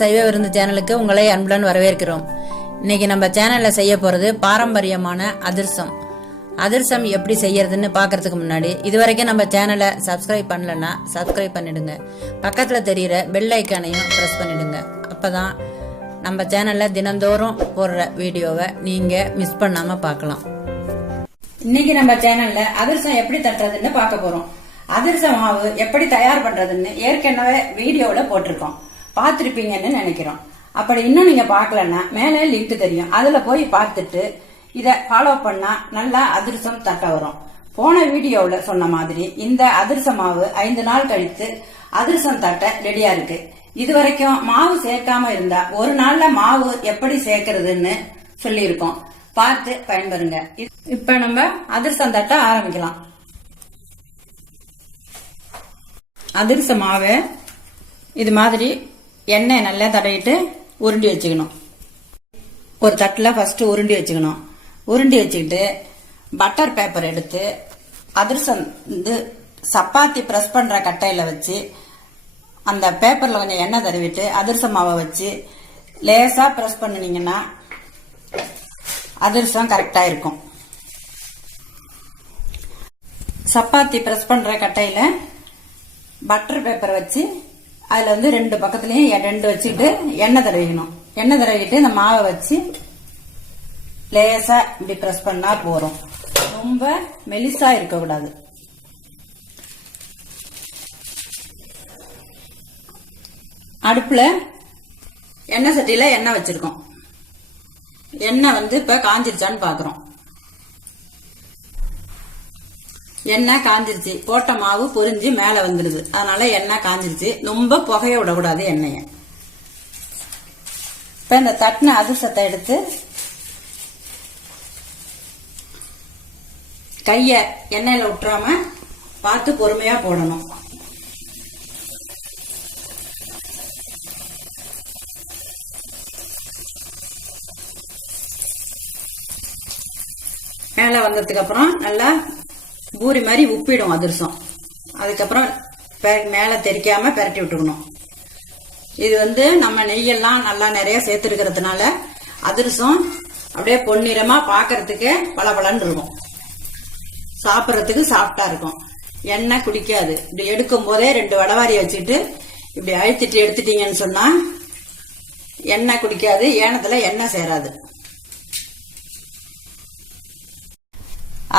சைவ விருந்து சேனலுக்கு உங்களை அன்புடன் வரவேற்கிறோம். இன்னைக்கு நம்ம சேனல்ல செய்ய போறது பாரம்பரியமான அதிர்சம். அதிர்சம் எப்படி செய்யறதுன்னு பாக்கிறதுக்கு முன்னாடி இதுவரைக்கும் நம்ம சேனலை சப்ஸ்கிரைப் பண்ணலன்னா சப்ஸ்கிரைப் பண்ணிடுங்க. பக்கத்துல தெரியுற பெல் ஐக்கானையும் பிரஸ் பண்ணிடுங்க. அப்பதான் நம்ம சேனல்ல தினந்தோறும் போடுற வீடியோவை நீங்க மிஸ் பண்ணாம பார்க்கலாம். இன்னைக்கு நம்ம சேனல்ல அதிர்சம் எப்படி தட்டுறதுன்னு பார்க்க போறோம். அதிர்ச மாவு எப்படி தயார் பண்றதுன்னு ஏற்கனவே வீடியோல போட்டிருக்கோம், பார்த்திருப்பீங்கன்னு நினைக்கிறோம். அப்படி இன்னும் நீங்க பார்க்கலன்னா மேலே லிங்க் தெரியும், அதுல போய் பார்த்துட்டு இத ஃபாலோ பண்ணா நல்லா அதிர்சம் தட்ட வரும். போன வீடியோல சொன்ன மாதிரி இந்த அதிர்ச மாவு 5 நாள் கழித்து அதிர்சம் தட்ட ரெடியா இருக்கு. இது வரைக்கும் மாவு சேர்க்காம இருந்தா ஒரு நாள்ல மாவு எப்படி சேர்க்கறதுன்னு சொல்லி இருக்கோம், பார்த்து பயன்பெறுங்க. இப்ப நம்ம அதிர்சம் தட்ட ஆரம்பிக்கலாம். அதிர்ச மாவை இது மாதிரி எண்ணெய் நல்லா தடவிட்டு உருண்டி வச்சுக்கணும். ஒரு தட்டில் ஃபர்ஸ்ட் உருண்டி வச்சுக்கணும். உருண்டி வச்சுக்கிட்டு பட்டர் பேப்பர் எடுத்து அதிர்சம் சப்பாத்தி பிரஸ் பண்ற கட்டையில வச்சு அந்த பேப்பர்ல கொஞ்சம் எண்ணெய் தடவிட்டு அதிர்ச மாவை வச்சு லேசா பிரஸ் பண்ணினீங்கன்னா அதிர்சம் கரெக்டா இருக்கும். சப்பாத்தி பிரஸ் பண்ற கட்டையில பட்டர் பேப்பர் வச்சு அதுல 2 பக்கத்துலயும் 2 வச்சுக்கிட்டு எண்ணெய் தடவிக்கணும். எண்ணெய் தடவிட்டு இந்த மாவை வச்சு லேசா இப்படி பிரஸ் பண்ணா போறோம். ரொம்ப மெலிசா இருக்க கூடாது. அடுப்புல எண்ணெய் சட்டியில எண்ணெய் வச்சிருக்கோம். எண்ணெய் இப்ப காஞ்சிருச்சான்னு பாக்குறோம். எண்ணெய் காஞ்சிருச்சு, போட்ட மாவு பொரிஞ்சு மேல வந்துடுது, அதனால எண்ணெய் காஞ்சிருச்சு. ரொம்ப புகைய விடக்கூடாது எண்ணெய. இப்ப இந்த தட்டின அதிர்சத்தை எடுத்து கைய எண்ணெயில விட்டுறாம பார்த்து பொறுமையா போடணும். மேல வந்ததுக்கு அப்புறம் நல்லா பூரி மாதிரி உப்பிடும் அதிர்சம். அதுக்கப்புறம் மேல தெரிக்காம பெரட்டி விட்டுக்கணும். இது நம்ம நெய்யெல்லாம் நல்லா நிறைய சேர்த்துருக்கிறதுனால அதிர்சம் அப்படியே பொன்னிறமா பாக்கிறதுக்கு பளபளன்னு இருக்கும், சாப்பிட்றதுக்கு சாஃப்டா இருக்கும். எண்ணெய் குடிக்காது. இப்படி எடுக்கும் போதே 2 வடவாரி வச்சுட்டு இப்படி அழுத்திட்டு எடுத்துட்டீங்கன்னு சொன்னா எண்ணெய் குடிக்காது, ஏனத்துல எண்ணெய் சேராது.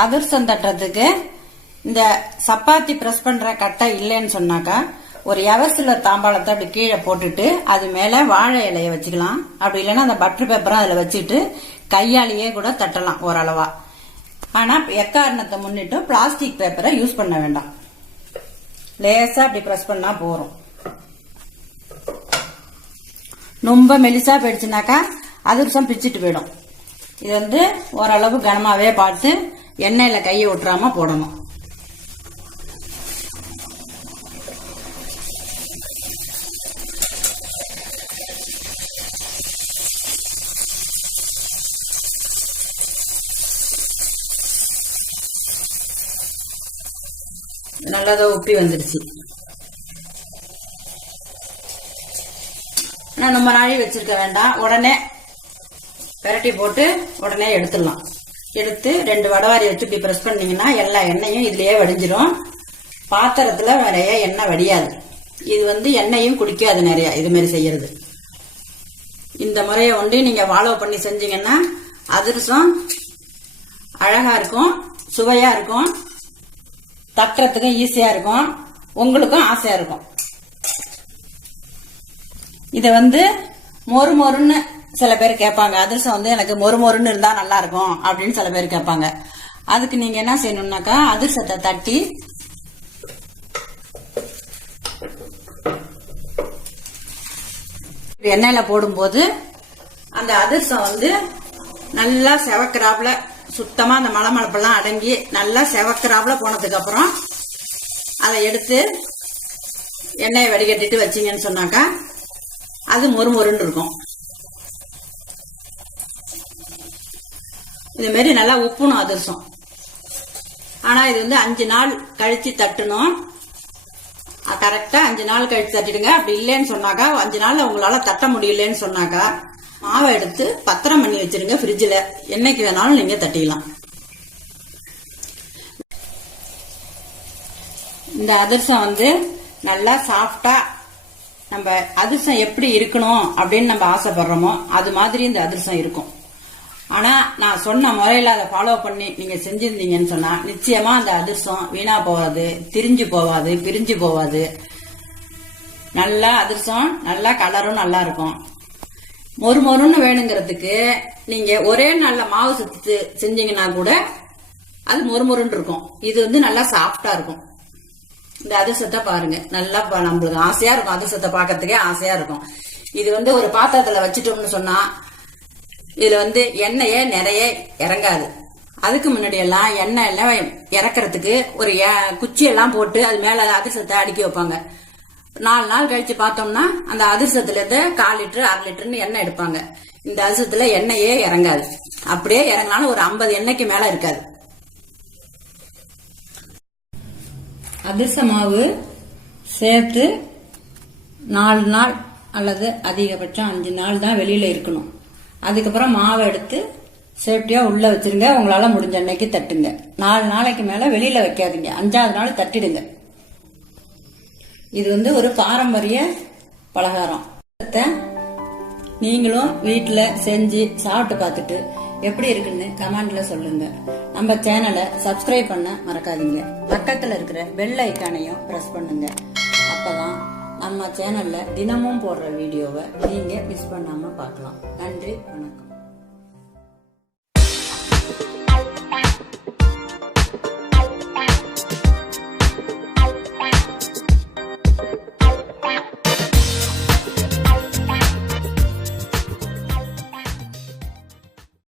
அதிர்சம் தட்டுறதுக்கு இந்த சப்பாத்தி பிரஸ் பண்ற கட்டை இல்லைன்னு சொன்னாக்கா ஒரு எவர்சில தாம்பாளத்தை அப்படி கீழே போட்டுட்டு அது மேல வாழை இலைய வச்சுக்கலாம். அப்படி இல்லைன்னா அந்த பட்டர் பேப்பரை அதுல வச்சுட்டு கையாலேயே கூட தட்டலாம் ஓரளவா. ஆனா எக்காரணத்தை முன்னிட்டு பிளாஸ்டிக் பேப்பரை யூஸ் பண்ண வேண்டாம். லேசா அப்படி பிரஸ் பண்ணா போறோம். ரொம்ப மெலிசா போயிடுச்சுனாக்கா அதிர்சம் பிச்சுட்டு போயிடும். இது ஓரளவு கனமாவே பார்த்து எண்ணெயில கையை விட்டுறாம போடணும். நல்லாதான் உப்பி வந்துருச்சு. ரொம்ப நாளை வச்சிருக்க வேண்டாம், உடனே பெரட்டி போட்டு உடனே எடுத்துடலாம். எடுத்து 2 வடவாரி வச்சு இப்படி பிரஸ் பண்ணீங்கன்னா எல்லா எண்ணெயும் இதுலயே வடிஞ்சிரும். பாத்திரத்துல நிறைய எண்ணெய் வடியாது. இது எண்ணெயும் குடிக்காது நிறைய. இது மாதிரி செய்யறது இந்த முறையை ஒண்டி நீங்க ஃபாலோ பண்ணி செஞ்சீங்கன்னா அதிர்சம் அழகா இருக்கும், சுவையா இருக்கும், தட்டுறதுக்கும் ஈஸியா இருக்கும், உங்களுக்கும் ஆசையா இருக்கும். இத மொறு மொறுன்னு சில பேர் கேட்பாங்க. அதிர்சம் எனக்கு மொறு மொறுன்னு இருந்தா நல்லா இருக்கும் அப்படின்னு சில பேர் கேட்பாங்க. அதுக்கு நீங்க என்ன செய்யணும்னாக்கா அதிர்சத்தை தட்டி எண்ணெயில போடும்போது அந்த அதிர்சம் நல்லா செவக்கிறாப்புல சுத்தமா அந்த மலமளப்பெல்லாம் அடங்கி நல்லா செவக்கிறாப்புல போனதுக்கு அப்புறம் அதை எடுத்து எண்ணெயை வடிகட்டிட்டு வச்சீங்கன்னு சொன்னாக்கா அது மொறு மொறுன்னு இருக்கும். இது மாதிரி நல்லா உப்புணும் அதிர்சம். ஆனா இது 5 நாள் கழிச்சு தட்டணும். கரெக்டா 5 நாள் கழிச்சு தட்டிடுங்க. அப்படி இல்லைன்னு சொன்னாக்கா 5 நாள்ல உங்களால தட்ட முடியலன்னு சொன்னாக்கா மாவை எடுத்து பத்திரம் பண்ணி வச்சிருங்க ஃப்ரிட்ஜில். என்னைக்கு வேணாலும் நீங்க தட்டிக்கலாம். இந்த அதிரசம் வந்து நல்லா சாஃப்டா, நம்ம அதிரசம் எப்படி இருக்கணும் அப்படின்னு நம்ம ஆசைப்படுறோமோ அது மாதிரி இந்த அதிரசம் இருக்கும். ஆனா நான் சொன்ன முறையில அதை ஃபாலோ பண்ணி நீங்க செஞ்சிருந்தீங்கன்னு சொன்னா நிச்சயமா அந்த அதிரசம் வீணா போகாது, திரிஞ்சு போகாது, பிரிஞ்சு போகாது. நல்லா அதிரசம், நல்லா கலரும் நல்லா இருக்கும். மொறுமொறுன்னு வேணுங்கிறதுக்கு நீங்க ஒரே நாள்ல மாவு சுத்து செஞ்சீங்கன்னா கூட அது மொறுமொறுன்னு இருக்கும். இது வந்து நல்லா சாஃப்டா இருக்கும். இந்த அதிரசத்தை பாருங்க, நல்லா நம்மளுக்கு ஆசையா இருக்கும். அதிரசத்தை பாக்கிறதுக்கே ஆசையா இருக்கும். இது வந்து ஒரு பாத்திரத்துல வச்சுட்டோம்னு சொன்னா இதுல வந்து எண்ணெயே நிறைய இறங்காது. அதுக்கு முன்னாடி எல்லாம் எண்ணெய் எல்லாம் இறக்குறதுக்கு ஒரு குச்சி எல்லாம் போட்டு அது மேல அதிரசத்தை அடுக்கி வைப்பாங்க. 4 நாள் கழிச்சு பார்த்தோம்னா அந்த அதிரசத்துல இருந்து 1/4 லிட்டர் 1/2 லிட்டர்னு எண்ணெய் எடுப்பாங்க. இந்த அதிரசத்துல எண்ணெயே இறங்காது. அப்படியே இறங்கினாலும் ஒரு 50 எண்ணெய்க்கு மேல இருக்காது. அதிரச மாவு சேர்த்து 4 நாள் அல்லது அதிகபட்சம் 5 நாள் தான் வெளியில இருக்கணும். அதுக்கப்புறம் மாவை எடுத்து சேஃப்டியா உள்ள வச்சிருங்க. உங்களால முடிஞ்ச அன்னைக்கு தட்டுங்க. 4 நாளைக்கு மேல வெளியில வைக்காதீங்க. 5ஆவது நாள் தட்டிடுங்க. இது வந்து ஒரு பாரம்பரிய பலகாரம். நீங்களும் வீட்டுல செஞ்சு சாப்பிட்டு பார்த்துட்டு எப்படி இருக்குன்னு கமெண்ட்ல சொல்லுங்க. நம்ம சேனலை சப்ஸ்கிரைப் பண்ண மறக்காதீங்க. பக்கத்துல இருக்கிற பெல் ஐக்கானையும் பிரஸ் பண்ணுங்க. அப்பதான் நம்ம சேனல்ல தினமும் போடுற வீடியோவை நீங்க மிஸ் பண்ணாம பார்க்கலாம். நன்றி, வணக்கம்.